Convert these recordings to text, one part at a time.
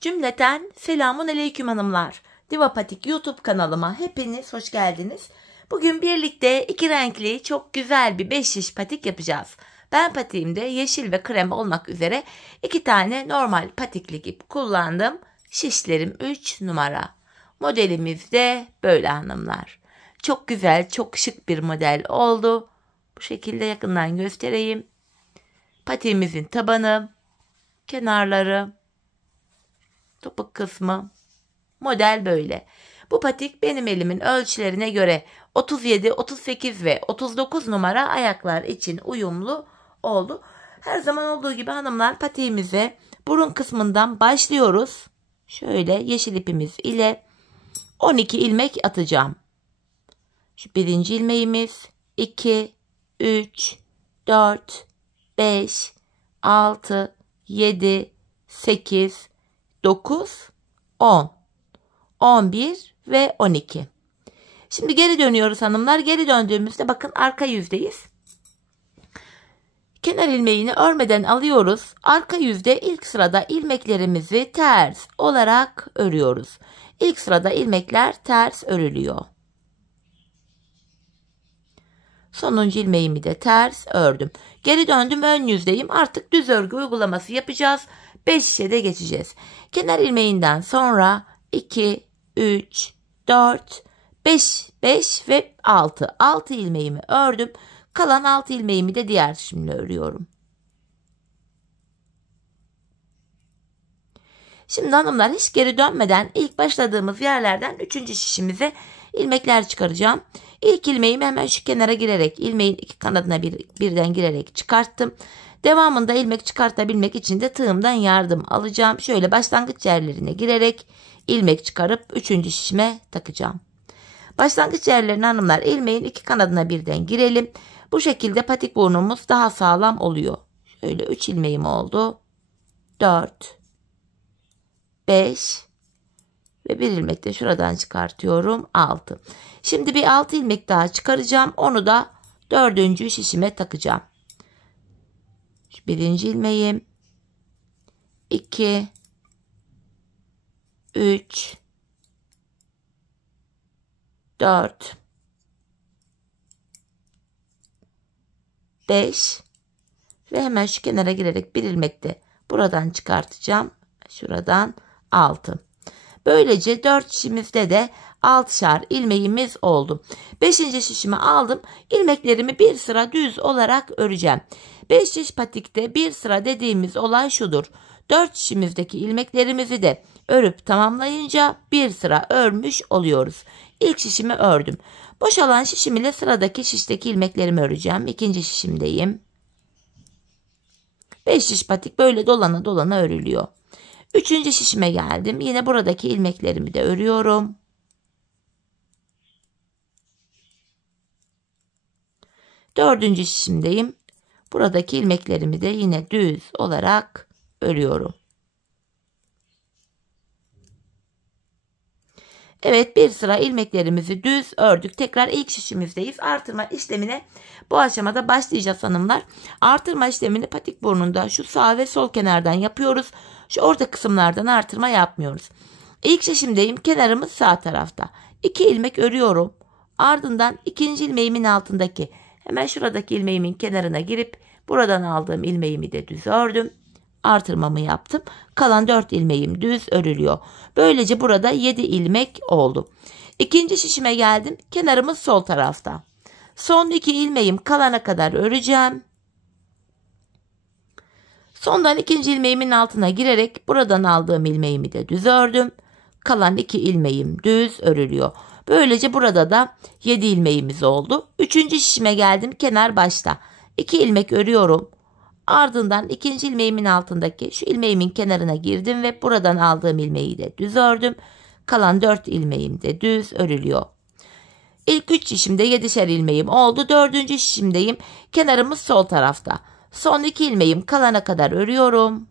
Cümleten selamun aleyküm hanımlar. Diva Patik YouTube kanalıma hepiniz hoş geldiniz. Bugün birlikte iki renkli çok güzel bir 5 şiş patik yapacağız. Ben patiğimde yeşil ve krem olmak üzere 2 tane normal patiklik ip kullandım. Şişlerim 3 numara. Modelimiz de böyle hanımlar. Çok güzel, çok şık bir model oldu. Bu şekilde yakından göstereyim. Patiğimizin tabanı, kenarları, topuk kısmı, model böyle. Bu patik benim elimin ölçülerine göre 37, 38 ve 39 numara ayaklar için uyumlu oldu. Her zaman olduğu gibi hanımlar patiğimize burun kısmından başlıyoruz. Şöyle yeşil ipimiz ile 12 ilmek atacağım. Şu birinci ilmeğimiz 2, 3, 4, 5, 6, 7, 8, 9, 10, 11 ve 12. Şimdi geri dönüyoruz hanımlar. Geri döndüğümüzde bakın arka yüzdeyiz. Kenar ilmeğini örmeden alıyoruz. Arka yüzde ilk sırada ilmeklerimizi ters olarak örüyoruz. İlk sırada ilmekler ters örülüyor. Sonuncu ilmeğimi de ters ördüm. Geri döndüm, ön yüzdeyim. Artık düz örgü uygulaması yapacağız. 5 şişe de geçeceğiz. Kenar ilmeğinden sonra 2, 3, 4, 5 ve 6. 6 ilmeğimi ördüm. Kalan 6 ilmeğimi de diğer şişimle örüyorum. Şimdi hanımlar hiç geri dönmeden ilk başladığımız yerlerden 3. şişimize ilmekler çıkaracağım. İlk ilmeğimi hemen şu kenara girerek ilmeğin iki kanadına birden girerek çıkarttım. Devamında ilmek çıkartabilmek için de tığımdan yardım alacağım. Şöyle başlangıç yerlerine girerek ilmek çıkarıp 3. şişime takacağım. Başlangıç yerlerine hanımlar ilmeğin iki kanadına birden girelim. Bu şekilde patik burnumuz daha sağlam oluyor. Şöyle 3 ilmeğim oldu. 4, 5 ve bir ilmek de şuradan çıkartıyorum. 6. Şimdi bir 6 ilmek daha çıkaracağım. Onu da 4. şişime takacağım. Birinci ilmeğim, 2, 3, 4, 5 ve hemen şu kenara girerek bir ilmek de buradan çıkartacağım. Şuradan 6. Böylece 4 şişimizde de 6'şar ilmeğimiz oldu. 5. şişimi aldım. İlmeklerimi bir sıra düz olarak öreceğim. 5 şiş patikte bir sıra dediğimiz olay şudur. 4 şişimizdeki ilmeklerimizi de örüp tamamlayınca bir sıra örmüş oluyoruz. İlk şişimi ördüm. Boşalan şişim ile sıradaki şişteki ilmeklerimi öreceğim. 2. şişimdeyim. 5 şiş patik böyle dolana dolana örülüyor. 3. şişime geldim. Yine buradaki ilmeklerimi de örüyorum. 4. şişimdeyim. Buradaki ilmeklerimi de yine düz olarak örüyorum. Evet, bir sıra ilmeklerimizi düz ördük. Tekrar ilk şişimizdeyiz. Artırma işlemine bu aşamada başlayacağız hanımlar. Artırma işlemini patik burnunda şu sağ ve sol kenardan yapıyoruz. Şu orta kısımlardan artırma yapmıyoruz. İlk şişimdeyim. Kenarımız sağ tarafta. 2 ilmek örüyorum. Ardından 2. ilmeğimin altındaki hemen şuradaki ilmeğimin kenarına girip buradan aldığım ilmeğimi de düz ördüm. Artırmamı yaptım. Kalan 4 ilmeğim düz örülüyor. Böylece burada 7 ilmek oldu. 2. şişime geldim. Kenarımız sol tarafta. Son 2 ilmeğim kalana kadar öreceğim. Sondan 2. ilmeğimin altına girerek buradan aldığım ilmeğimi de düz ördüm. Kalan 2 ilmeğim düz örülüyor. Böylece burada da 7 ilmeğimiz oldu. 3. şişime geldim. Kenar başta. 2 ilmek örüyorum. Ardından 2. ilmeğimin altındaki şu ilmeğimin kenarına girdim ve buradan aldığım ilmeği de düz ördüm. Kalan 4 ilmeğim de düz örülüyor. İlk 3 şişimde 7'şer ilmeğim oldu. 4. şişimdeyim. Kenarımız sol tarafta. Son 2 ilmeğim kalana kadar örüyorum.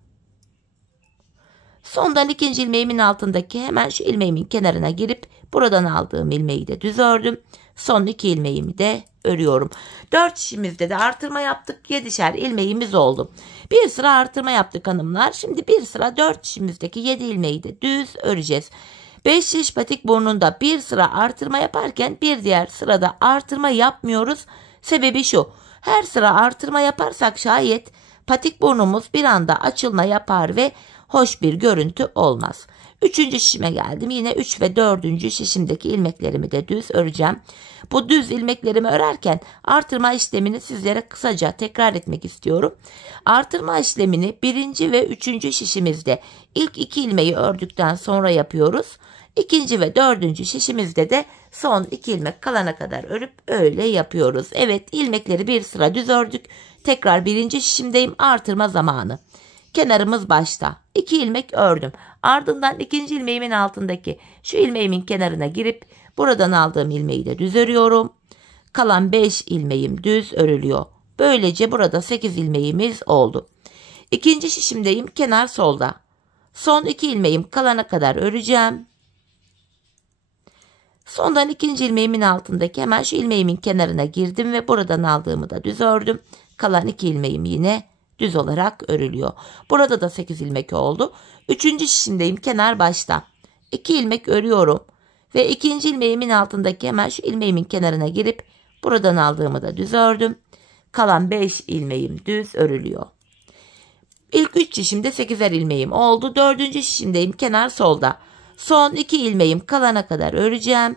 Sondan 2. ilmeğimin altındaki hemen şu ilmeğimin kenarına girip buradan aldığım ilmeği de düz ördüm. Son 2 ilmeğimi de örüyorum. 4 şişimizde de artırma yaptık. 7'şer ilmeğimiz oldu. Bir sıra artırma yaptık hanımlar. Şimdi bir sıra 4 şişimizdeki 7 ilmeği de düz öreceğiz. 5 şiş patik burnunda bir sıra artırma yaparken bir diğer sırada artırma yapmıyoruz. Sebebi şu: her sıra artırma yaparsak şayet patik burnumuz bir anda açılma yapar ve hoş bir görüntü olmaz. 3. şişime geldim. Yine 3 ve 4. şişimdeki ilmeklerimi de düz öreceğim. Bu düz ilmeklerimi örerken artırma işlemini sizlere kısaca tekrar etmek istiyorum. Artırma işlemini 1. ve 3. şişimizde ilk 2 ilmeği ördükten sonra yapıyoruz. 2. ve 4. şişimizde de son 2 ilmek kalana kadar örüp öyle yapıyoruz. Evet, ilmekleri bir sıra düz ördük. Tekrar 1. şişimdeyim. Artırma zamanı. Kenarımız başta. 2 ilmek ördüm. Ardından 2. ilmeğimin altındaki şu ilmeğimin kenarına girip buradan aldığım ilmeği de düz örüyorum. Kalan 5 ilmeğim düz örülüyor. Böylece burada 8 ilmeğimiz oldu. 2. şişimdeyim. Kenar solda. Son 2 ilmeğim kalana kadar öreceğim. Sondan 2. ilmeğimin altındaki hemen şu ilmeğimin kenarına girdim ve buradan aldığımı da düz ördüm. Kalan 2 ilmeğim yine düz olarak örülüyor. Burada da 8 ilmek oldu. 3. şişimdeyim. Kenar başta. 2 ilmek örüyorum. Ve 2. ilmeğimin altındaki hemen şu ilmeğimin kenarına girip buradan aldığımı da düz ördüm. Kalan 5 ilmeğim düz örülüyor. İlk 3 şişimde 8'er ilmeğim oldu. 4. şişimdeyim. Kenar solda. Son 2 ilmeğim kalana kadar öreceğim.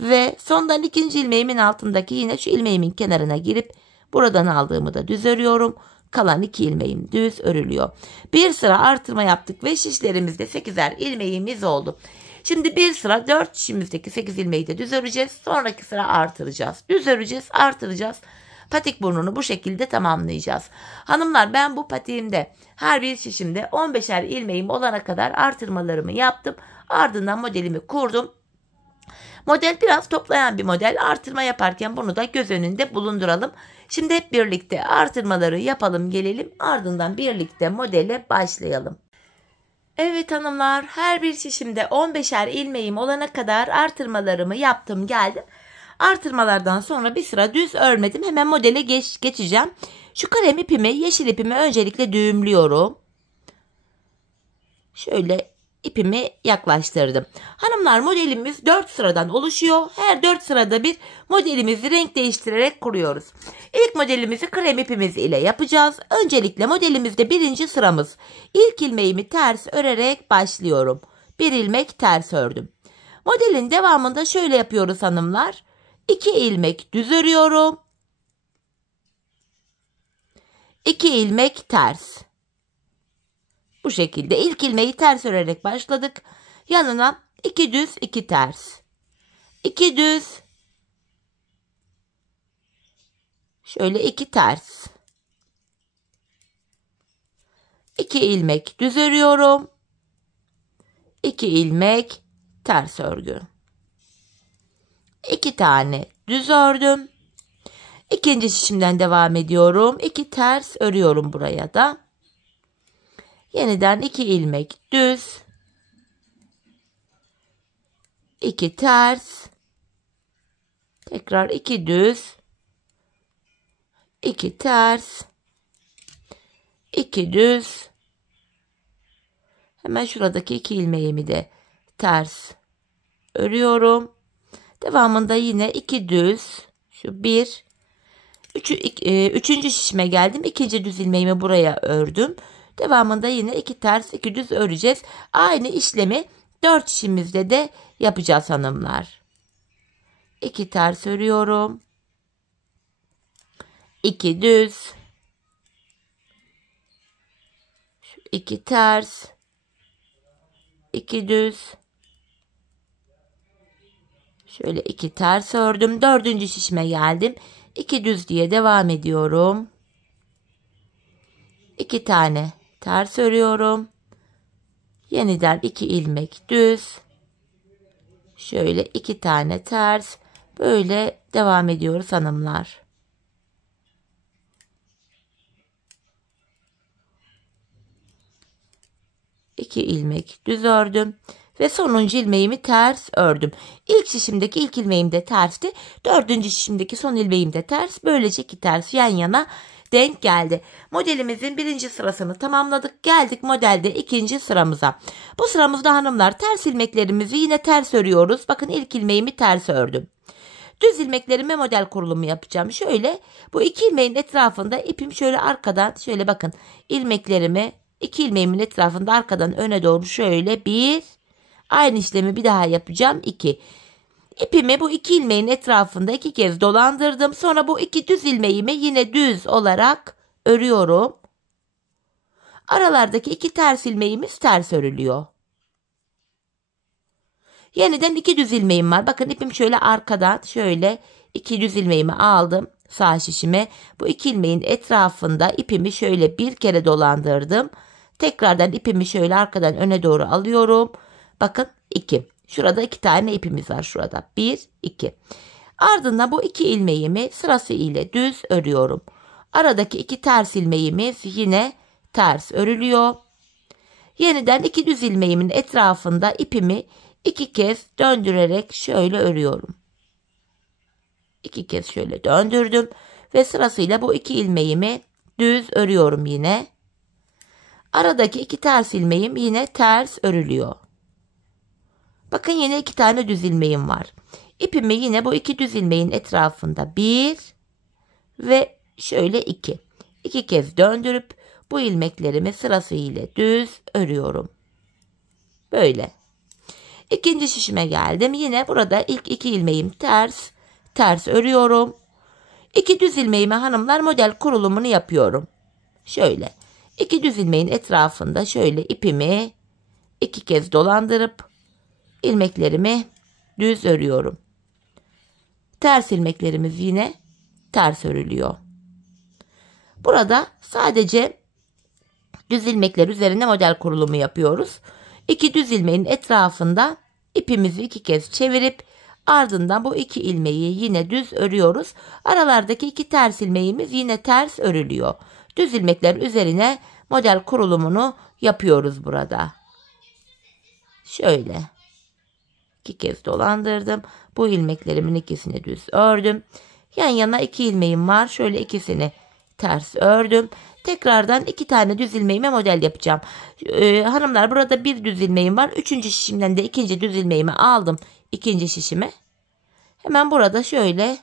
Ve sondan 2. ilmeğimin altındaki yine şu ilmeğimin kenarına girip buradan aldığımı da düz örüyorum. Kalan 2 ilmeğim düz örülüyor. Bir sıra artırma yaptık ve şişlerimizde 8'er ilmeğimiz oldu. Şimdi bir sıra 4 şişimizdeki 8 ilmeği de düz öreceğiz. Sonraki sıra artıracağız. Düz öreceğiz, artıracağız. Patik burnunu bu şekilde tamamlayacağız. Hanımlar, ben bu patiğimde her bir şişimde 15'er ilmeğim olana kadar artırmalarımı yaptım. Ardından modelimi kurdum. Model biraz toplayan bir model. Artırma yaparken bunu da göz önünde bulunduralım. Şimdi hep birlikte artırmaları yapalım gelelim. Ardından birlikte modele başlayalım. Evet hanımlar, her bir şişimde 15'er ilmeğim olana kadar artırmalarımı yaptım geldim. Artırmalardan sonra bir sıra düz örmedim. Hemen modele geçeceğim. Şu kalem ipimi, yeşil ipimi öncelikle düğümlüyorum. Şöyle ipimi yaklaştırdım. Hanımlar, modelimiz 4 sıradan oluşuyor. Her 4 sırada bir modelimizi renk değiştirerek kuruyoruz. İlk modelimizi krem ipimiz ile yapacağız. Öncelikle modelimizde 1. sıramız. İlk ilmeğimi ters örerek başlıyorum. 1 ilmek ters ördüm. Modelin devamında şöyle yapıyoruz hanımlar. 2 ilmek düz örüyorum. 2 ilmek ters. Bu şekilde ilk ilmeği ters örerek başladık. Yanına 2 düz 2 ters. 2 düz. Şöyle 2 ters. 2 ilmek düz örüyorum. 2 ilmek ters örgü. 2 tane düz ördüm. İkinci şişimden devam ediyorum. 2 ters örüyorum buraya da. Yeniden 2 ilmek düz. 2 ters. Tekrar 2 düz. 2 ters. 2 düz. Hemen şuradaki 2 ilmeğimi de ters örüyorum. Devamında yine 2 düz. Şu 1. Üçüncü şişime geldim. 2. düz ilmeğimi buraya ördüm. Devamında yine 2 ters 2 düz öreceğiz. Aynı işlemi 4 şişimizde de yapacağız hanımlar. 2 ters örüyorum. 2 düz. 2 ters. 2 düz. Şöyle 2 ters ördüm. 4. şişime geldim. 2 düz diye devam ediyorum. 2 tane ters örüyorum. Yeniden 2 ilmek düz. Şöyle 2 tane ters. Böyle devam ediyoruz hanımlar. İki ilmek düz ördüm. Ve sonuncu ilmeğimi ters ördüm. İlk şişimdeki ilk ilmeğim de tersti. Dördüncü şişimdeki son ilmeğim de ters. Böylece iki ters yan yana denk geldi. Modelimizin birinci sırasını tamamladık. Geldik modelde ikinci sıramıza. Bu sıramızda hanımlar ters ilmeklerimizi yine ters örüyoruz. Bakın ilk ilmeğimi ters ördüm. Düz ilmeklerime model kurulumu yapacağım. Şöyle bu iki ilmeğin etrafında ipim şöyle arkadan şöyle bakın ilmeklerimi iki ilmeğimin etrafında arkadan öne doğru şöyle bir aynı işlemi bir daha yapacağım. 2. İpimi bu iki ilmeğin etrafında 2 kez dolandırdım. Sonra bu iki düz ilmeğimi yine düz olarak örüyorum. Aralardaki iki ters ilmeğimiz ters örülüyor. Yeniden 2 düz ilmeğim var. Bakın ipim şöyle arkadan şöyle 2 düz ilmeğimi aldım sağ şişime. Bu 2 ilmeğin etrafında ipimi şöyle bir kere dolandırdım. Tekrardan ipimi şöyle arkadan öne doğru alıyorum. Bakın 2. Şurada 2 tane ipimiz var şurada. 1, 2. Ardından bu 2 ilmeğimi sırası ile düz örüyorum. Aradaki 2 ters ilmeğimiz yine ters örülüyor. Yeniden 2 düz ilmeğimin etrafında ipimi 2 kez döndürerek şöyle örüyorum. 2 kez şöyle döndürdüm ve sırasıyla bu 2 ilmeğimi düz örüyorum yine. Aradaki 2 ters ilmeğim yine ters örülüyor. Bakın yine 2 tane düz ilmeğim var. İpimi yine bu 2 düz ilmeğin etrafında 1 ve şöyle 2. 2 kez döndürüp bu ilmeklerimi sırasıyla düz örüyorum. Böyle. İkinci şişime geldim. Yine burada ilk 2 ilmeğim ters örüyorum. 2 düz ilmeğime hanımlar model kurulumunu yapıyorum. Şöyle 2 düz ilmeğin etrafında şöyle ipimi 2 kez dolandırıp ilmeklerimi düz örüyorum. Ters ilmeklerimiz yine ters örülüyor. Burada sadece düz ilmekler üzerine model kurulumu yapıyoruz. 2 düz ilmeğin etrafında ipimizi 2 kez çevirip ardından bu 2 ilmeği yine düz örüyoruz. Aralardaki 2 ters ilmeğimiz yine ters örülüyor. Düz ilmekler üzerine model kurulumunu yapıyoruz burada. Şöyle 2 kez dolandırdım. Bu ilmeklerimin ikisini düz ördüm. Yan yana 2 ilmeğim var. Şöyle ikisini ters ördüm. Tekrardan 2 tane düz ilmeğime model yapacağım. Hanımlar burada bir düz ilmeğim var. 3. şişimden de 2. düz ilmeğimi aldım. 2. şişime. Hemen burada şöyle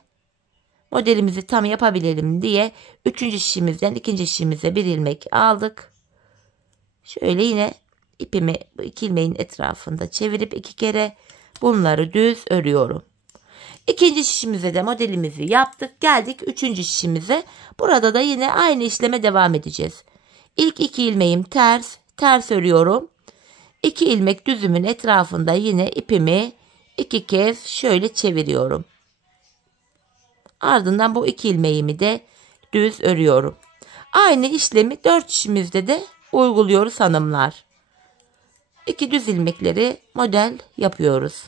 modelimizi tam yapabilelim diye 3. şişimizden 2. şişimize bir ilmek aldık. Şöyle yine ipimi 2 ilmeğin etrafında çevirip 2 kere bunları düz örüyorum. 2. şişimize de modelimizi yaptık. Geldik 3. şişimize. Burada da yine aynı işleme devam edeceğiz. İlk 2 ilmeğim ters örüyorum. 2 ilmek düzümün etrafında yine ipimi 2 kez şöyle çeviriyorum. Ardından bu 2 ilmeğimi de düz örüyorum. Aynı işlemi 4 şişimizde de uyguluyoruz hanımlar. 2 düz ilmekleri model yapıyoruz.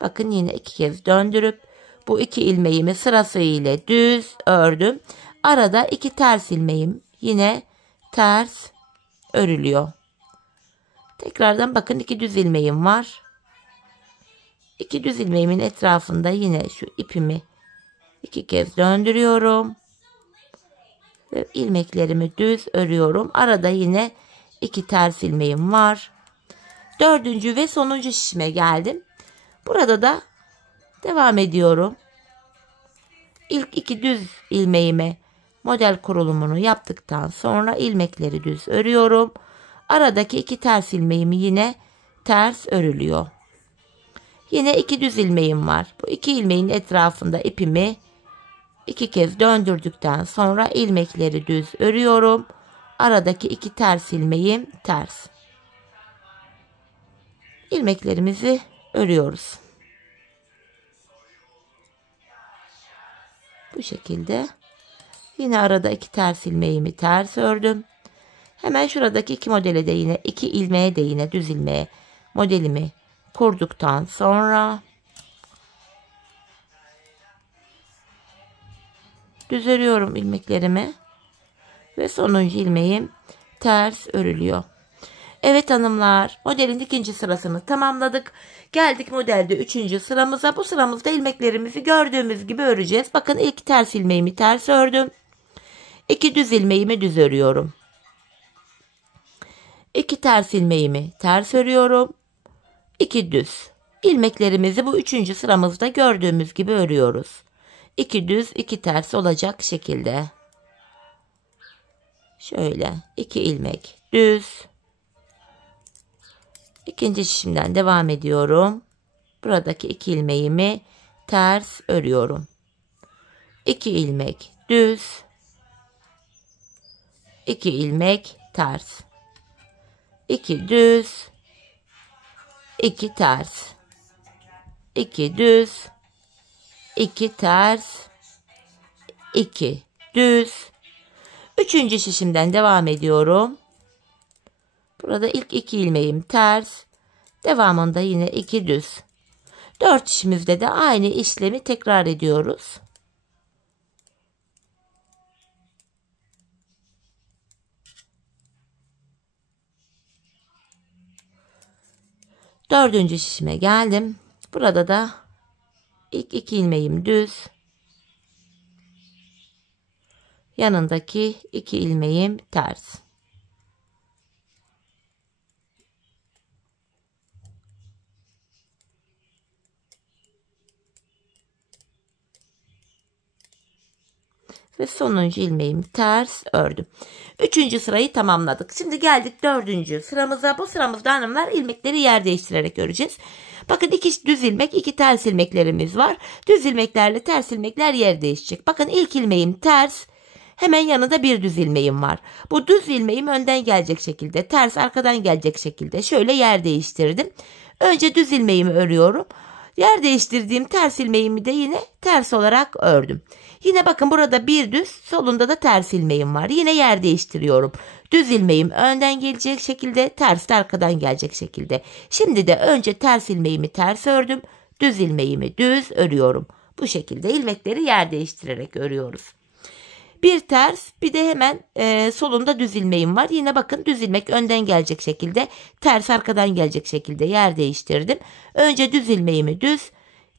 Bakın yine 2 kez döndürüp bu 2 ilmeğimi sırasıyla düz ördüm. Arada 2 ters ilmeğim yine ters örülüyor. Tekrardan bakın 2 düz ilmeğim var. 2 düz ilmeğimin etrafında yine şu ipimi 2 kez döndürüyorum. Ve ilmeklerimi düz örüyorum. Arada yine 2 ters ilmeğim var. 4. ve sonuncu şişime geldim. Burada da devam ediyorum. İlk 2 düz ilmeğime model kurulumunu yaptıktan sonra ilmekleri düz örüyorum. Aradaki 2 ters ilmeğimi yine ters örülüyor. Yine 2 düz ilmeğim var. Bu 2 ilmeğin etrafında ipimi 2 kez döndürdükten sonra ilmekleri düz örüyorum. Aradaki 2 ters ilmeğim ters. İlmeklerimizi örüyoruz. Bu şekilde. Yine arada 2 ters ilmeğimi ters ördüm. Hemen şuradaki 2 modele de yine 2 ilmeğe de yine düz ilmeğe modelimi kurduktan sonra düz örüyorum ilmeklerimi ve sonuncu ilmeğim ters örülüyor. Evet hanımlar, modelin ikinci sırasını tamamladık. Geldik modelde üçüncü sıramıza. Bu sıramızda ilmeklerimizi gördüğümüz gibi öreceğiz. Bakın ilk ters ilmeğimi ters ördüm. 2 düz ilmeğimi düz örüyorum. 2 ters ilmeğimi ters örüyorum. 2 düz. İlmeklerimizi bu üçüncü sıramızda gördüğümüz gibi örüyoruz. 2 düz 2 ters olacak şekilde. Şöyle 2 ilmek düz. İkinci şişimden devam ediyorum. Buradaki 2 ilmeğimi ters örüyorum. 2 ilmek düz. 2 ilmek ters. 2 düz. 2 ters. 2 düz. 2 ters. 2 düz. Üçüncü şişimden devam ediyorum. Burada ilk 2 ilmeğim ters. Devamında yine 2 düz. 4 şişimizde de aynı işlemi tekrar ediyoruz. Dördüncü şişime geldim. Burada da ilk 2 ilmeğim düz. Yanındaki 2 ilmeğim ters. Ve sonuncu ilmeğimi ters ördüm. Üçüncü sırayı tamamladık. Şimdi geldik dördüncü sıramıza. Bu sıramızda hanımlar ilmekleri yer değiştirerek öreceğiz. Bakın 2 düz ilmek 2 ters ilmeklerimiz var. Düz ilmeklerle ters ilmekler yer değişecek. Bakın ilk ilmeğim ters. Hemen yanında bir düz ilmeğim var. Bu düz ilmeğim önden gelecek şekilde, ters arkadan gelecek şekilde şöyle yer değiştirdim. Önce düz ilmeğimi örüyorum. Yer değiştirdiğim ters ilmeğimi de yine ters olarak ördüm. Yine bakın burada bir düz, solunda da ters ilmeğim var. Yine yer değiştiriyorum. Düz ilmeğim önden gelecek şekilde, ters de arkadan gelecek şekilde. Şimdi de önce ters ilmeğimi ters ördüm. Düz ilmeğimi düz örüyorum. Bu şekilde ilmekleri yer değiştirerek örüyoruz. Bir ters, bir de hemen solunda düz ilmeğim var. Yine bakın düz ilmek önden gelecek şekilde, ters arkadan gelecek şekilde yer değiştirdim. Önce düz ilmeğimi düz,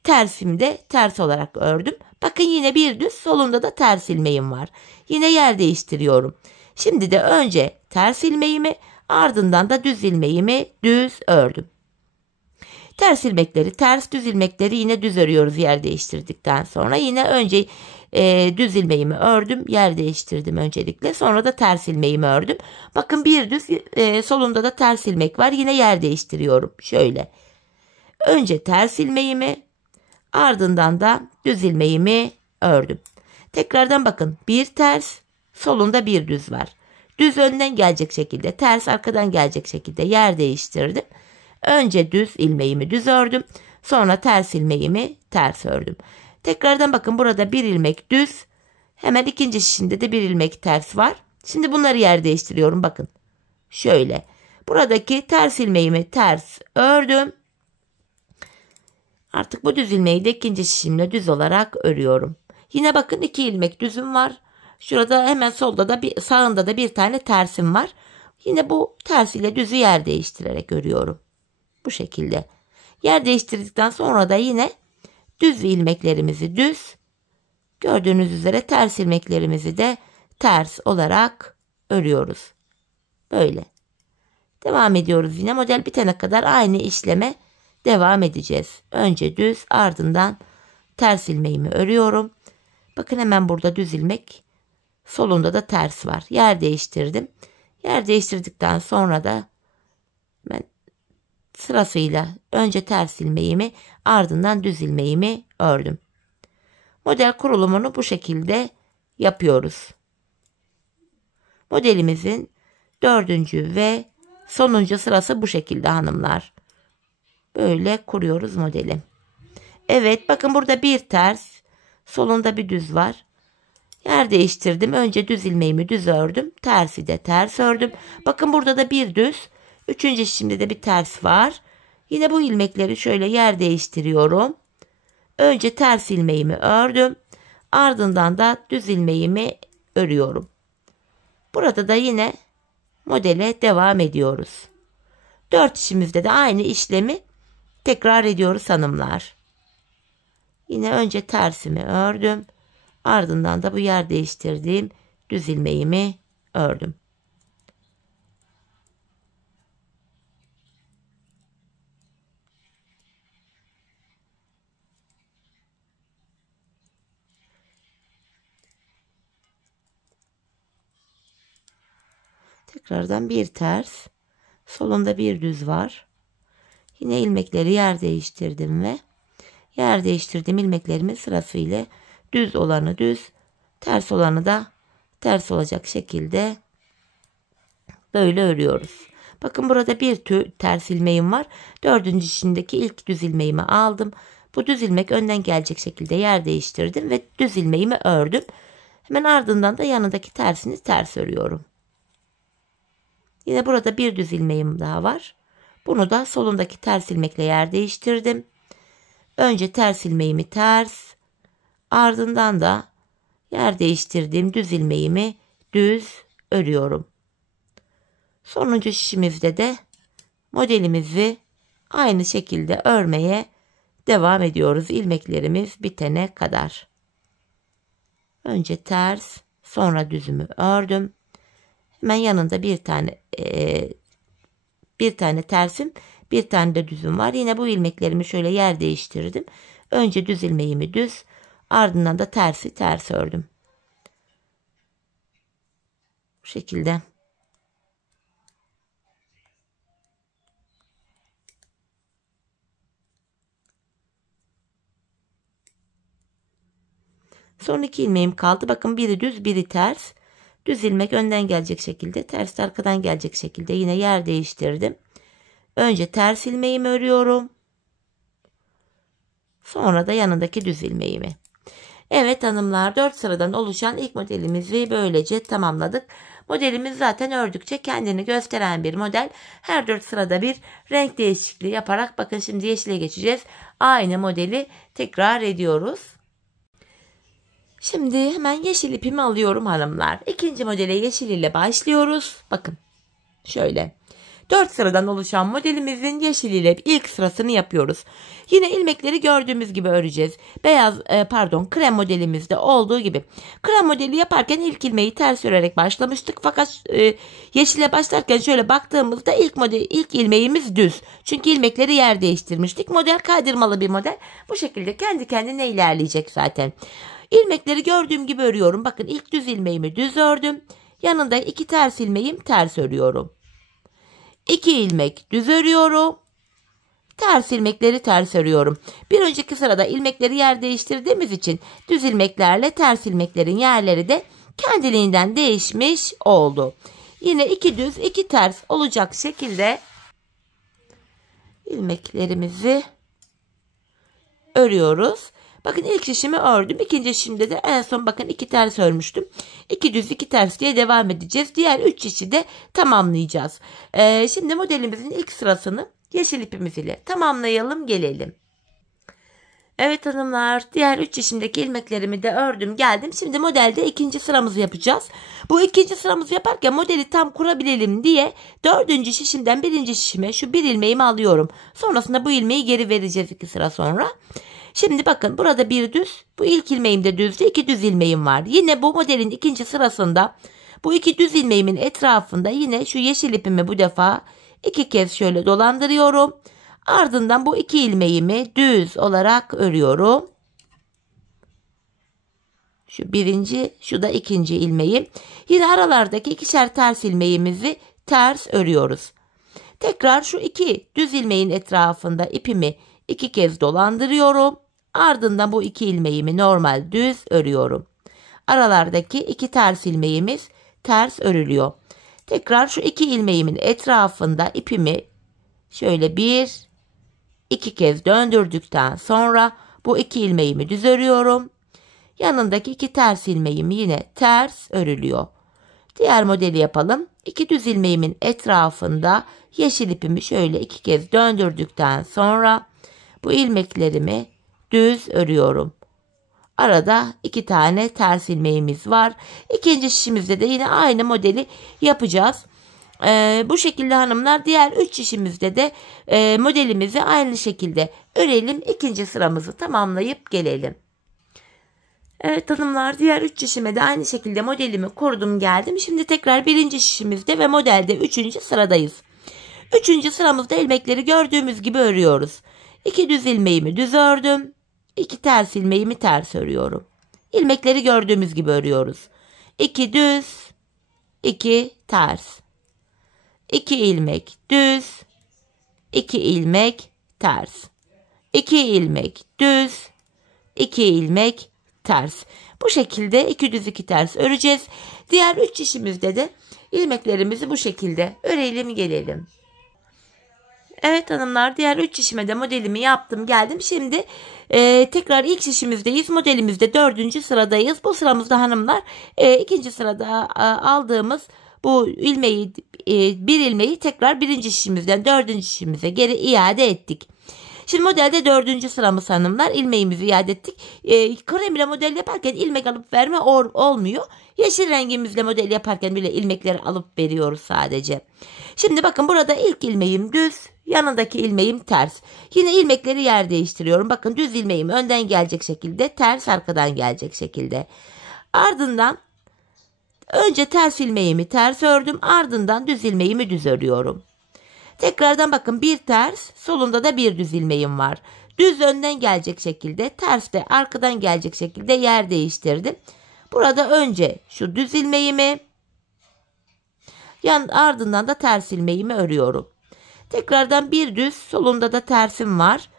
tersimi de ters olarak ördüm. Bakın yine bir düz, solunda da ters ilmeğim var. Yine yer değiştiriyorum. Şimdi de önce ters ilmeğimi, ardından da düz ilmeğimi düz ördüm. Ters ilmekleri ters, düz ilmekleri yine düz örüyoruz yer değiştirdikten sonra. Yine önce düz ilmeğimi ördüm, yer değiştirdim öncelikle. Sonra da ters ilmeğimi ördüm. Bakın bir düz, solunda da ters ilmek var. Yine yer değiştiriyorum. Şöyle. Önce ters ilmeğimi, ardından da düz ilmeğimi ördüm. Tekrardan bakın bir ters, solunda bir düz var. Düz önden gelecek şekilde, ters arkadan gelecek şekilde yer değiştirdim. Önce düz ilmeğimi düz ördüm. Sonra ters ilmeğimi ters ördüm. Tekrardan bakın burada bir ilmek düz. Hemen ikinci şişimde de bir ilmek ters var. Şimdi bunları yer değiştiriyorum bakın. Şöyle. Buradaki ters ilmeğimi ters ördüm. Artık bu düz ilmeği de ikinci şişimle düz olarak örüyorum. Yine bakın 2 ilmek düzüm var. Şurada hemen solda da sağında da bir tane tersim var. Yine bu ters ile düzü yer değiştirerek örüyorum. Bu şekilde. Yer değiştirdikten sonra da yine düz ilmeklerimizi düz, gördüğünüz üzere ters ilmeklerimizi de ters olarak örüyoruz. Böyle. Devam ediyoruz yine model bitene kadar aynı işleme devam edeceğiz. Önce düz, ardından ters ilmeğimi örüyorum. Bakın hemen burada düz ilmek, solunda da ters var. Yer değiştirdim. Yer değiştirdikten sonra da ben sırasıyla önce ters ilmeğimi, ardından düz ilmeğimi ördüm. Model kurulumunu bu şekilde yapıyoruz. Modelimizin dördüncü ve sonuncu sırası bu şekilde hanımlar. Böyle kuruyoruz modeli. Evet bakın burada bir ters, solunda bir düz var. Yer değiştirdim. Önce düz ilmeğimi düz ördüm. Tersi de ters ördüm. Bakın burada da bir düz. Üçüncü şişimde de bir ters var. Yine bu ilmekleri şöyle yer değiştiriyorum. Önce ters ilmeğimi ördüm. Ardından da düz ilmeğimi örüyorum. Burada da yine modele devam ediyoruz. 4 şişimizde de aynı işlemi tekrar ediyoruz hanımlar. Yine önce tersimi ördüm. Ardından da bu yer değiştirdiğim düz ilmeğimi ördüm. Tekrardan bir ters, solunda bir düz var. Yine ilmekleri yer değiştirdim ve yer değiştirdiğim ilmeklerimin sırasıyla düz olanı düz, ters olanı da ters olacak şekilde böyle örüyoruz. Bakın burada bir ters ilmeğim var. 4. şişindeki ilk düz ilmeğimi aldım. Bu düz ilmek önden gelecek şekilde yer değiştirdim ve düz ilmeğimi ördüm. Hemen ardından da yanındaki tersini ters örüyorum. Yine burada bir düz ilmeğim daha var. Bunu da solundaki ters ilmekle yer değiştirdim. Önce ters ilmeğimi ters, ardından da yer değiştirdiğim düz ilmeğimi düz örüyorum. Sonuncu şişimizde de modelimizi aynı şekilde örmeye devam ediyoruz. İlmeklerimiz bitene kadar. Önce ters, sonra düzümü ördüm. Hemen yanında bir tane tersim, bir tane de düzüm var. Yine bu ilmeklerimi şöyle yer değiştirdim. Önce düz ilmeğimi düz, ardından da tersi ters ördüm. Bu şekilde. Son 2 ilmeğim kaldı. Bakın biri düz, biri ters. Düz ilmek önden gelecek şekilde, ters arkadan gelecek şekilde yine yer değiştirdim. Önce ters ilmeğimi örüyorum. Sonra da yanındaki düz ilmeğimi. Evet hanımlar, 4 sıradan oluşan ilk modelimizi böylece tamamladık. Modelimiz zaten ördükçe kendini gösteren bir model. Her 4 sırada bir renk değişikliği yaparak, bakın şimdi yeşile geçeceğiz. Aynı modeli tekrar ediyoruz. Şimdi hemen yeşil ipimi alıyorum hanımlar. İkinci modele yeşil ile başlıyoruz. Bakın şöyle. 4 sıradan oluşan modelimizin yeşil ile ilk sırasını yapıyoruz. Yine ilmekleri gördüğümüz gibi öreceğiz. Krem modelimizde olduğu gibi. Krem modeli yaparken ilk ilmeği ters örerek başlamıştık. Fakat yeşile başlarken şöyle baktığımızda ilk ilmeğimiz düz. Çünkü ilmekleri yer değiştirmiştik. Model kaydırmalı bir model. Bu şekilde kendi kendine ilerleyecek zaten. İlmekleri gördüğüm gibi örüyorum. Bakın ilk düz ilmeğimi düz ördüm. Yanında 2 ters ilmeğim ters örüyorum. 2 ilmek düz örüyorum. Ters ilmekleri ters örüyorum. Bir önceki sırada ilmekleri yer değiştirdiğimiz için düz ilmeklerle ters ilmeklerin yerleri de kendiliğinden değişmiş oldu. Yine 2 düz 2 ters olacak şekilde ilmeklerimizi örüyoruz. Bakın ilk şişimi ördüm. İkinci şişimde de en son bakın 2 ters örmüştüm. 2 düz 2 ters diye devam edeceğiz. Diğer 3 şişi de tamamlayacağız. Şimdi modelimizin ilk sırasını yeşil ipimiz ile tamamlayalım gelelim. Evet hanımlar, diğer 3 şişimdeki ilmeklerimi de ördüm geldim. Şimdi modelde ikinci sıramızı yapacağız. Bu ikinci sıramızı yaparken modeli tam kurabilelim diye 4. şişimden 1. şişime şu bir ilmeğimi alıyorum. Sonrasında bu ilmeği geri vereceğiz 2 sıra sonra. Şimdi bakın burada bir düz, bu ilk ilmeğimde düzdü, 2 düz ilmeğim var. Yine bu modelin ikinci sırasında bu 2 düz ilmeğimin etrafında yine şu yeşil ipimi bu defa 2 kez şöyle dolandırıyorum. Ardından bu 2 ilmeğimi düz olarak örüyorum. Şu birinci, şu da ikinci ilmeğim. Yine aralardaki 2'şer ters ilmeğimizi ters örüyoruz. Tekrar şu 2 düz ilmeğin etrafında ipimi 2 kez dolandırıyorum. Ardından bu 2 ilmeğimi normal düz örüyorum. Aralardaki 2 ters ilmeğimiz ters örülüyor. Tekrar şu 2 ilmeğimin etrafında ipimi şöyle 2 kez döndürdükten sonra bu 2 ilmeğimi düz örüyorum. Yanındaki 2 ters ilmeğim yine ters örülüyor. Diğer modeli yapalım. 2 düz ilmeğimin etrafında yeşil ipimi şöyle 2 kez döndürdükten sonra bu ilmeklerimi düz örüyorum. Arada 2 tane ters ilmeğimiz var. İkinci şişimizde de yine aynı modeli yapacağız. Bu şekilde hanımlar, diğer 3 şişimizde de modelimizi aynı şekilde örelim. İkinci sıramızı tamamlayıp gelelim. Evet hanımlar, diğer 3 şişime de aynı şekilde modelimi kurdum geldim. Şimdi tekrar birinci şişimizde ve modelde 3. sıradayız. 3. sıramızda ilmekleri gördüğümüz gibi örüyoruz. 2 düz ilmeğimi düz ördüm. 2 ters ilmeğimi ters örüyorum. İlmekleri gördüğümüz gibi örüyoruz. 2 düz, 2 ters. 2 ilmek düz, 2 ilmek ters. 2 ilmek düz, 2 ilmek ters. Bu şekilde 2 düz 2 ters öreceğiz. Diğer 3 şişimizde de ilmeklerimizi bu şekilde örelim gelelim. Evet hanımlar, diğer 3 şişime de modelimi yaptım geldim. Şimdi tekrar ilk şişimizdeyiz. Modelimizde 4. sıradayız. Bu sıramızda hanımlar 2. sırada aldığımız bu ilmeği, bir ilmeği tekrar 1. şişimizden 4. şişimize geri iade ettik. Şimdi modelde 4. sıramız hanımlar, ilmeğimizi iade ettik. Krem ile model yaparken ilmek alıp verme olmuyor. Yeşil rengimizle model yaparken bile ilmekleri alıp veriyoruz sadece. Şimdi bakın, burada ilk ilmeğim düz, yanındaki ilmeğim ters. Yine ilmekleri yer değiştiriyorum. Bakın, düz ilmeğim önden gelecek şekilde, ters arkadan gelecek şekilde. Ardından önce ters ilmeğimi ters ördüm, ardından düz ilmeğimi düz örüyorum. Tekrardan bakın, bir ters, solunda da bir düz ilmeğim var. Düz önden gelecek şekilde, ters de arkadan gelecek şekilde yer değiştirdim. Burada önce şu düz ilmeğimi, ardından da ters ilmeğimi örüyorum. Tekrardan bir düz, solunda da tersim var.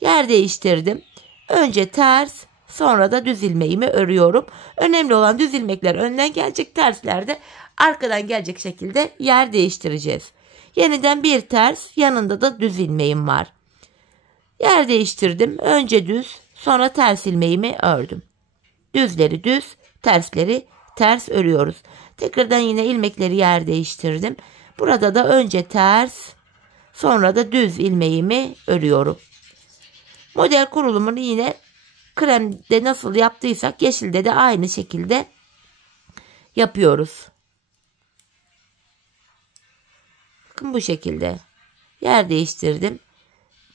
Yer değiştirdim. Önce ters, sonra da düz ilmeğimi örüyorum. Önemli olan, düz ilmekler önden gelecek, tersler de arkadan gelecek şekilde yer değiştireceğiz. Yeniden bir ters, yanında da düz ilmeğim var. Yer değiştirdim. Önce düz, sonra ters ilmeğimi ördüm. Düzleri düz, tersleri ters örüyoruz. Tekrardan yine ilmekleri yer değiştirdim. Burada da önce ters, sonra da düz ilmeğimi örüyorum. Model kurulumunu yine kremde nasıl yaptıysak yeşilde de aynı şekilde yapıyoruz. Bakın, bu şekilde yer değiştirdim.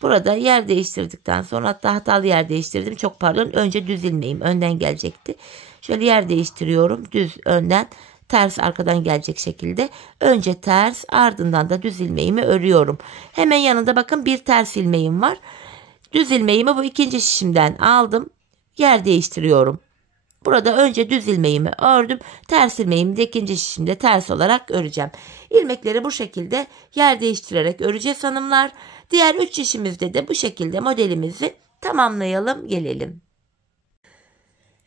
Burada yer değiştirdikten sonra, hatta hatalı yer değiştirdim. Çok pardon. Önce düz ilmeğim önden gelecekti. Şöyle yer değiştiriyorum. Düz önden, ters arkadan gelecek şekilde. Önce ters, ardından da düz ilmeğimi örüyorum. Hemen yanında bakın, bir ters ilmeğim var. Düz ilmeğimi bu ikinci şişimden aldım. Yer değiştiriyorum. Burada önce düz ilmeğimi ördüm. Ters ilmeğimi de ikinci şişimde ters olarak öreceğim. İlmekleri bu şekilde yer değiştirerek öreceğiz hanımlar. Diğer 3 şişimizde de bu şekilde modelimizi tamamlayalım gelelim.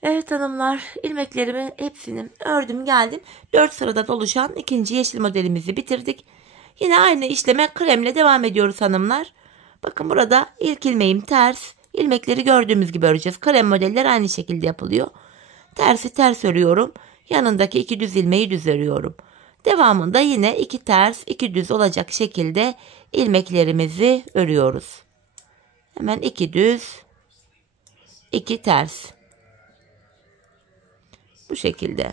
Evet hanımlar, ilmeklerimi hepsini ördüm geldim. 4 sıradan oluşan ikinci yeşil modelimizi bitirdik. Yine aynı işleme kremle devam ediyoruz hanımlar. Bakın, burada ilk ilmeğim ters. İlmekleri gördüğümüz gibi öreceğiz. Krem modeller aynı şekilde yapılıyor. Tersi ters örüyorum. Yanındaki 2 düz ilmeği düz örüyorum. Devamında yine 2 ters 2 düz olacak şekilde ilmeklerimizi örüyoruz. Hemen 2 düz 2 ters. Bu şekilde.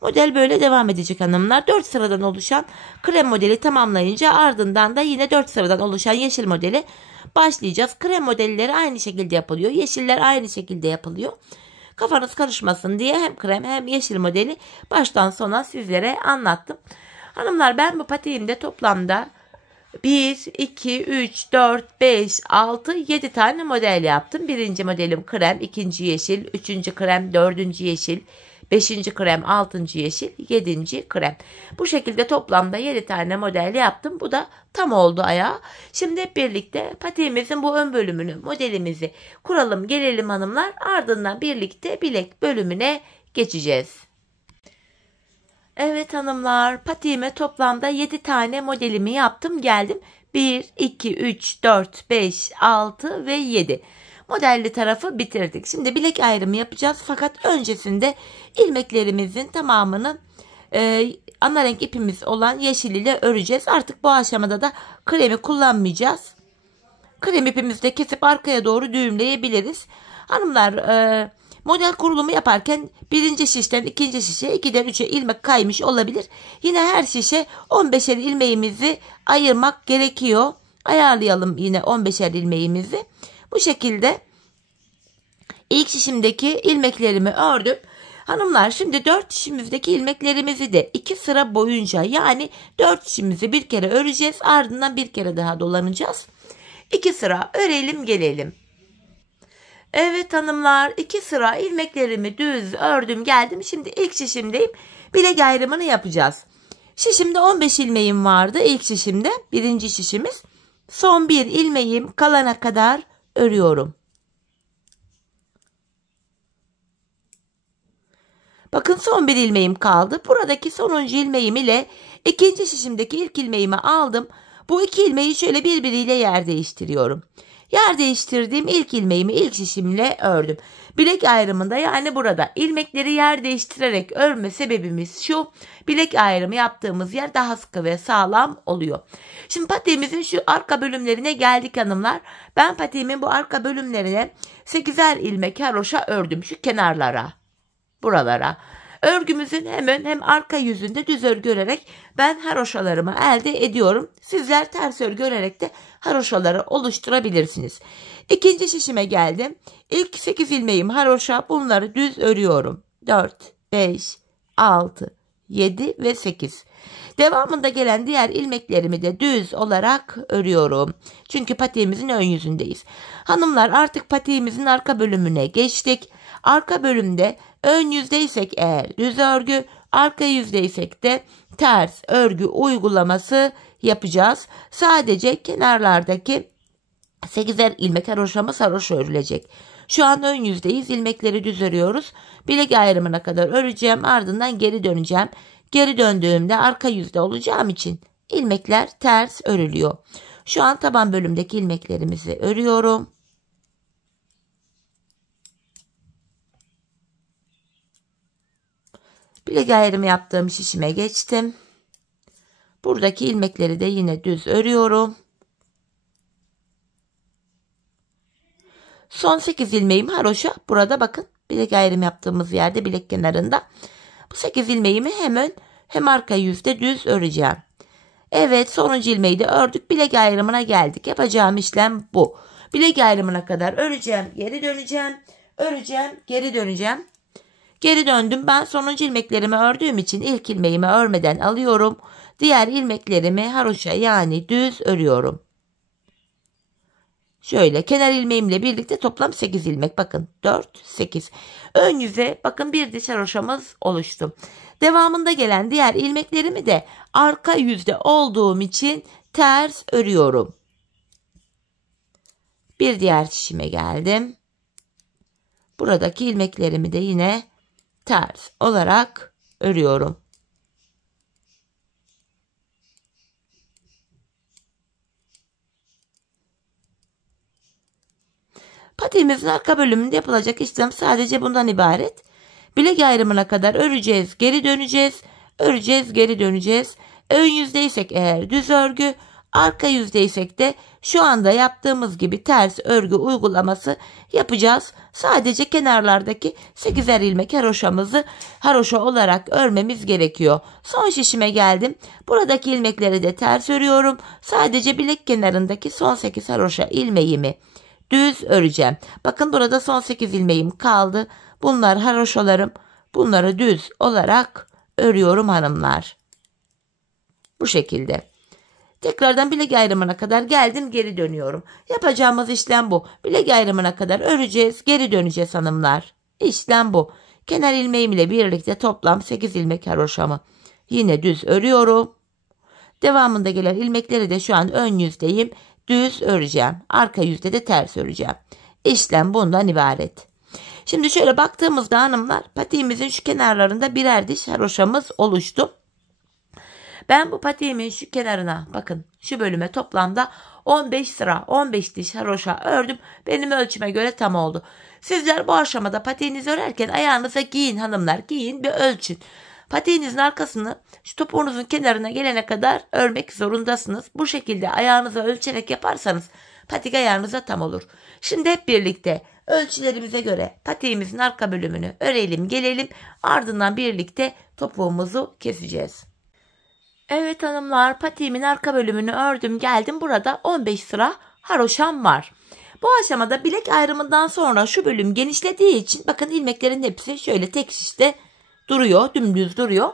Model böyle devam edecek hanımlar. 4 sıradan oluşan krem modeli tamamlayınca ardından da yine 4 sıradan oluşan yeşil modeli başlayacağız. Krem modelleri aynı şekilde yapılıyor. Yeşiller aynı şekilde yapılıyor. Kafanız karışmasın diye hem krem hem yeşil modeli baştan sona sizlere anlattım. Hanımlar, ben bu patiğimde toplamda 1, 2, 3, 4, 5, 6, 7 tane model yaptım. Birinci modelim krem, ikinci yeşil, üçüncü krem, dördüncü yeşil, 5. krem, 6. yeşil, 7. krem. Bu şekilde toplamda 7 tane model yaptım. Bu da tam oldu ayağı. Şimdi hep birlikte patiğimizin bu ön bölümünü, modelimizi kuralım gelelim hanımlar. Ardından birlikte bilek bölümüne geçeceğiz. Evet hanımlar, patiğime toplamda 7 tane modelimi yaptım geldim. 1, 2, 3, 4, 5, 6 ve 7. Modelli tarafı bitirdik. Şimdi bilek ayrımı yapacağız. Fakat öncesinde ilmeklerimizin tamamını ana renk ipimiz olan yeşil ile öreceğiz. Artık bu aşamada da kremi kullanmayacağız. Krem ipimizi de kesip arkaya doğru düğümleyebiliriz. Hanımlar, Model kurulumu yaparken birinci şişten ikinci şişe 2'den 3'e ilmek kaymış olabilir. Yine her şişe 15'er ilmeğimizi ayırmak gerekiyor. Ayarlayalım yine 15'er ilmeğimizi. Bu şekilde ilk şişimdeki ilmeklerimi ördüm. Hanımlar şimdi 4 şişimizdeki ilmeklerimizi de 2 sıra boyunca, yani 4 şişimizi bir kere öreceğiz. Ardından bir kere daha dolanacağız. 2 sıra örelim gelelim. Evet hanımlar, 2 sıra ilmeklerimi düz ördüm geldim. Şimdi ilk şişimdeyim. Bilek ayrımını yapacağız. Şişimde 15 ilmeğim vardı ilk şişimde. Birinci şişimiz. Son bir ilmeğim kalana kadar örüyorum. Bakın son bir ilmeğim kaldı. Buradaki sonuncu ilmeğim ile ikinci şişimdeki ilk ilmeğimi aldım. Bu iki ilmeği şöyle birbiriyle yer değiştiriyorum. Yer değiştirdiğim ilk ilmeğimi ilk şişimle ördüm. Bilek ayrımında, yani burada ilmekleri yer değiştirerek örme sebebimiz şu: bilek ayrımı yaptığımız yer daha sıkı ve sağlam oluyor. Şimdi patiğimizin şu arka bölümlerine geldik hanımlar. Ben patiğimin bu arka bölümlerine 8'er ilmek haroşa ördüm, şu kenarlara, buralara. Örgümüzün hemen hem arka yüzünde düz örgü örerek ben haroşalarımı elde ediyorum. Sizler ters örgü örerek de haroşaları oluşturabilirsiniz. İkinci şişime geldim. İlk 8 ilmeğim haroşa, bunları düz örüyorum. 4, 5, 6, 7 ve 8. Devamında gelen diğer ilmeklerimi de düz olarak örüyorum. Çünkü patiğimizin ön yüzündeyiz. Hanımlar, artık patiğimizin arka bölümüne geçtik. Arka bölümde ön yüzdeysek eğer düz örgü, arka yüzdeysek de ters örgü uygulaması yapacağız. Sadece kenarlardaki 8'er ilmek haroşamız haroşa örülecek. Şu an ön yüzdeyiz. İlmekleri düz örüyoruz. Bilek ayrımına kadar öreceğim. Ardından geri döneceğim. Geri döndüğümde arka yüzde olacağım için ilmekler ters örülüyor. Şu an taban bölümdeki ilmeklerimizi örüyorum. Bilek ayrımı yaptığım şişime geçtim. Buradaki ilmekleri de yine düz örüyorum. Son 8 ilmeğim haroşa. Burada bakın, bilek ayrımı yaptığımız yerde, bilek kenarında. Bu 8 ilmeğimi hem ön hem arka yüzde düz öreceğim. Evet, sonuncu ilmeği de ördük. Bilek ayrımına geldik. Yapacağım işlem bu. Bilek ayrımına kadar öreceğim, geri döneceğim. Öreceğim, geri döneceğim. Geri döndüm. Ben sonuncu ilmeklerimi ördüğüm için ilk ilmeğimi örmeden alıyorum. Diğer ilmeklerimi haroşa, yani düz örüyorum. Şöyle kenar ilmeğimle birlikte toplam 8 ilmek. Bakın 4, 8. Ön yüze bakın bir diş haroşamız oluştu. Devamında gelen diğer ilmeklerimi de arka yüzde olduğum için ters örüyorum. Bir diğer şişime geldim. Buradaki ilmeklerimi de yine ters olarak örüyorum. Patiğimizin arka bölümünde yapılacak işlem sadece bundan ibaret. Bilek ayrımına kadar öreceğiz, geri döneceğiz. Öreceğiz, geri döneceğiz. Ön yüzdeysek eğer düz örgü, arka yüzdeysek de şu anda yaptığımız gibi ters örgü uygulaması yapacağız. Sadece kenarlardaki 8'er ilmek haroşamızı haroşa olarak örmemiz gerekiyor. Son şişime geldim. Buradaki ilmekleri de ters örüyorum. Sadece bilek kenarındaki son 8 haroşa ilmeğimi düz öreceğim. Bakın burada son 8 ilmeğim kaldı. Bunlar haroşalarım. Bunları düz olarak örüyorum hanımlar. Bu şekilde. Tekrardan bilek ayrımına kadar geldim, geri dönüyorum. Yapacağımız işlem bu. Bilek ayrımına kadar öreceğiz, geri döneceğiz hanımlar. İşlem bu. Kenar ilmeğim ile birlikte toplam 8 ilmek haroşamı yine düz örüyorum. Devamında gelen ilmekleri de şu an ön yüzdeyim. Düz öreceğim. Arka yüzde de ters öreceğim. İşlem bundan ibaret. Şimdi şöyle baktığımızda hanımlar, patiğimizin şu kenarlarında birer diş haroşamız oluştu. Ben bu patiğimin şu kenarına, bakın şu bölüme toplamda 15 sıra 15 diş haroşa ördüm. Benim ölçüme göre tam oldu. Sizler bu aşamada patiğinizi örerken ayağınıza giyin hanımlar, giyin bir ölçün. Patiğinizin arkasını şu topuğunuzun kenarına gelene kadar örmek zorundasınız. Bu şekilde ayağınıza ölçerek yaparsanız patik ayağınıza tam olur. Şimdi hep birlikte ölçülerimize göre patiğimizin arka bölümünü örelim gelelim. Ardından birlikte topuğumuzu keseceğiz. Evet hanımlar, patiğimin arka bölümünü ördüm geldim. Burada 15 sıra haroşam var. Bu aşamada bilek ayrımından sonra şu bölüm genişlediği için bakın ilmeklerin hepsi şöyle tek şişte duruyor, dümdüz duruyor.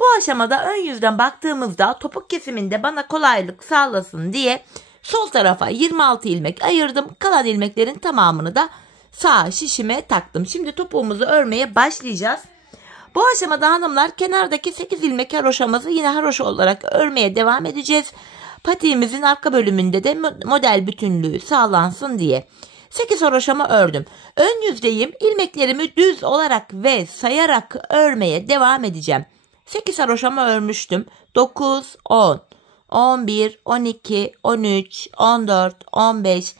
Bu aşamada ön yüzden baktığımızda topuk kesiminde bana kolaylık sağlasın diye sol tarafa 26 ilmek ayırdım. Kalan ilmeklerin tamamını da sağ şişime taktım. Şimdi topuğumuzu örmeye başlayacağız. Bu aşamada hanımlar kenardaki 8 ilmek haroşamızı yine haroşa olarak örmeye devam edeceğiz. Patiğimizin arka bölümünde de model bütünlüğü sağlansın diye 8 haroşamı ördüm. Ön yüzdeyim, ilmeklerimi düz olarak ve sayarak örmeye devam edeceğim. 8 haroşamı örmüştüm. 9, 10, 11, 12, 13, 14, 15,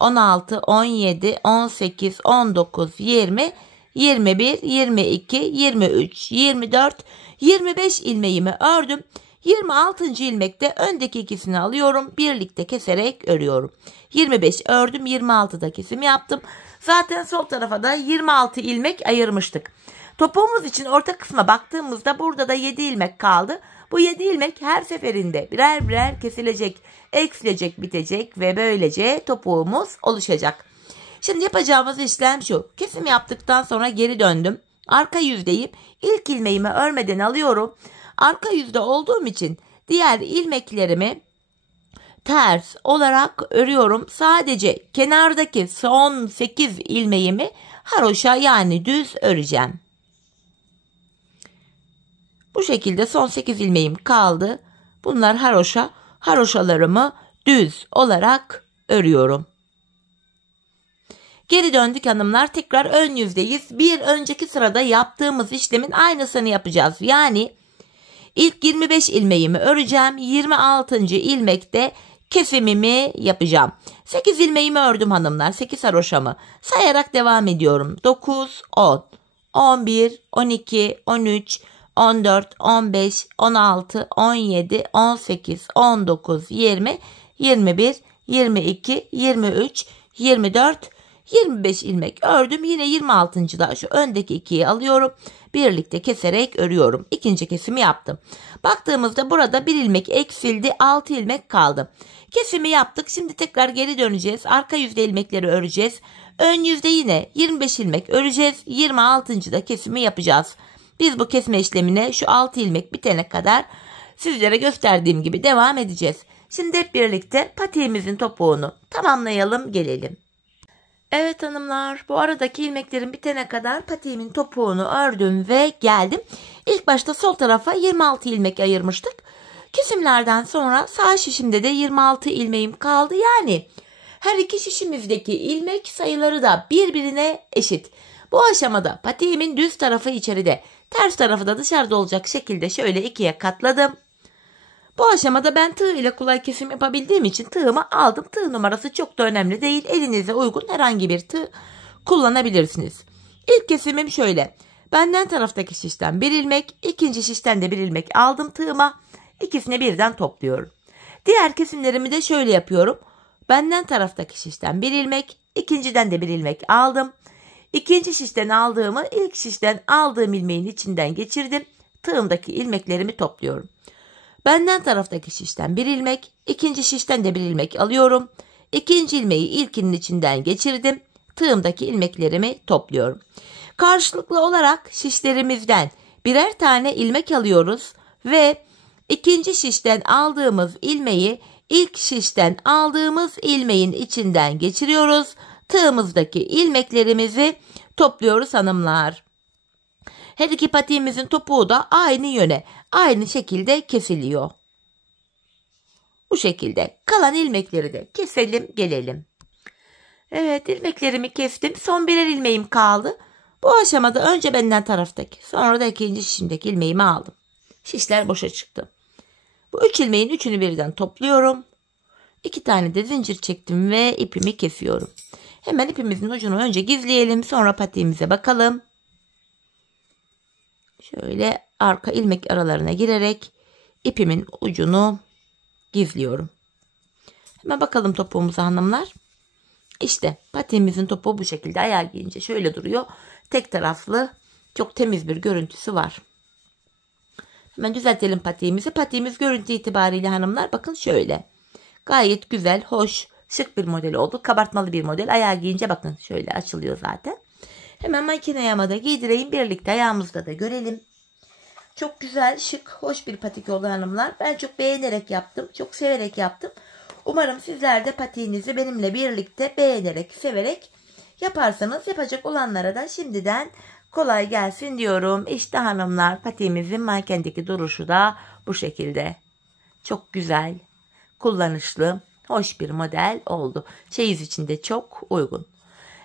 16, 17, 18, 19, 20, 21, 22, 23, 24, 25 ilmeğimi ördüm. 26. ilmekte öndeki ikisini alıyorum. Birlikte keserek örüyorum. 25 ördüm. 26'da kesim yaptım. Zaten sol tarafa da 26 ilmek ayırmıştık. Topuğumuz için orta kısma baktığımızda burada da 7 ilmek kaldı. Bu 7 ilmek her seferinde birer birer kesilecek, eksilecek, bitecek ve böylece topuğumuz oluşacak. Şimdi yapacağımız işlem şu. Kesim yaptıktan sonra geri döndüm. Arka yüzdeyim. İlk ilmeğimi örmeden alıyorum. Arka yüzde olduğum için diğer ilmeklerimi ters olarak örüyorum. Sadece kenardaki son 8 ilmeğimi haroşa yani düz öreceğim. Bu şekilde son 8 ilmeğim kaldı. Bunlar haroşa. Haroşalarımı düz olarak örüyorum. Geri döndük hanımlar. Tekrar ön yüzdeyiz. Bir önceki sırada yaptığımız işlemin aynısını yapacağız. Yani ilk 25 ilmeğimi öreceğim. 26. ilmekte kesimimi yapacağım. 8 ilmeğimi ördüm hanımlar. 8 haroşamı sayarak devam ediyorum. 9, 10, 11, 12, 13, 14, 15, 16, 17, 18, 19, 20, 21, 22, 23, 24, 25 ilmek ördüm. Yine 26. da şu öndeki ikiyi alıyorum. Birlikte keserek örüyorum. İkinci kesimi yaptım. Baktığımızda burada bir ilmek eksildi. 6 ilmek kaldı. Kesimi yaptık. Şimdi tekrar geri döneceğiz. Arka yüzde ilmekleri öreceğiz. Ön yüzde yine 25 ilmek öreceğiz. 26. da kesimi yapacağız. Biz bu kesme işlemine şu 6 ilmek bitene kadar sizlere gösterdiğim gibi devam edeceğiz. Şimdi hep birlikte patiğimizin topuğunu tamamlayalım gelelim. Evet hanımlar, bu aradaki ilmeklerin bitene kadar patiğimin topuğunu ördüm ve geldim. İlk başta sol tarafa 26 ilmek ayırmıştık. Kesimlerden sonra sağ şişimde de 26 ilmeğim kaldı. Yani her iki şişimizdeki ilmek sayıları da birbirine eşit. Bu aşamada patiğimin düz tarafı içeride, ters tarafı da dışarıda olacak şekilde şöyle ikiye katladım. Bu aşamada ben tığ ile kolay kesim yapabildiğim için tığımı aldım. Tığ numarası çok da önemli değil. Elinize uygun herhangi bir tığ kullanabilirsiniz. İlk kesimim şöyle. Benden taraftaki şişten bir ilmek, ikinci şişten de bir ilmek aldım tığıma. İkisini birden topluyorum. Diğer kesimlerimi de şöyle yapıyorum. Benden taraftaki şişten bir ilmek, ikinciden de bir ilmek aldım. İkinci şişten aldığımı ilk şişten aldığım ilmeğin içinden geçirdim. Tığımdaki ilmeklerimi topluyorum. Benden taraftaki şişten bir ilmek, ikinci şişten de bir ilmek alıyorum. İkinci ilmeği ilkinin içinden geçirdim. Tığımdaki ilmeklerimi topluyorum. Karşılıklı olarak şişlerimizden birer tane ilmek alıyoruz ve ikinci şişten aldığımız ilmeği ilk şişten aldığımız ilmeğin içinden geçiriyoruz. Tığımızdaki ilmeklerimizi topluyoruz hanımlar. Her iki patiğimizin topuğu da aynı yöne, aynı şekilde kesiliyor. Bu şekilde kalan ilmekleri de keselim gelelim. Evet, ilmeklerimi kestim. Son birer ilmeğim kaldı. Bu aşamada önce benden taraftaki, sonra da ikinci şişimdeki ilmeğimi aldım. Şişler boşa çıktı. Bu 3 ilmeğin üçünü birden topluyorum. 2 tane de zincir çektim ve ipimi kesiyorum. Hemen ipimizin ucunu önce gizleyelim, sonra patiğimize bakalım. Şöyle arka ilmek aralarına girerek ipimin ucunu gizliyorum. Hemen bakalım topuğumuza hanımlar. İşte patiğimizin topu bu şekilde, ayağa giyince şöyle duruyor. Tek taraflı, çok temiz bir görüntüsü var. Hemen düzeltelim patiğimizi. Patiğimiz görüntü itibariyle hanımlar bakın şöyle. Gayet güzel, hoş, şık bir model oldu. Kabartmalı bir model. Ayağa giyince bakın şöyle açılıyor zaten. Hemen makine yağmada giydireyim. Birlikte ayağımızda da görelim. Çok güzel, şık, hoş bir patik oldu hanımlar. Ben çok beğenerek yaptım. Çok severek yaptım. Umarım sizler de patiğinizi benimle birlikte beğenerek, severek yaparsanız, yapacak olanlara da şimdiden kolay gelsin diyorum. İşte hanımlar, patiğimizin mankendeki duruşu da bu şekilde. Çok güzel, kullanışlı, hoş bir model oldu. Çeyiz için de çok uygun.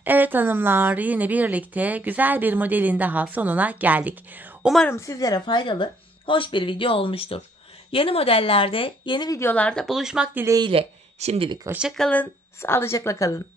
Evet hanımlar, yine birlikte güzel bir modelin daha sonuna geldik. Umarım sizlere faydalı, hoş bir video olmuştur. Yeni modellerde, yeni videolarda buluşmak dileğiyle. Şimdilik hoşça kalın, sağlıcakla kalın.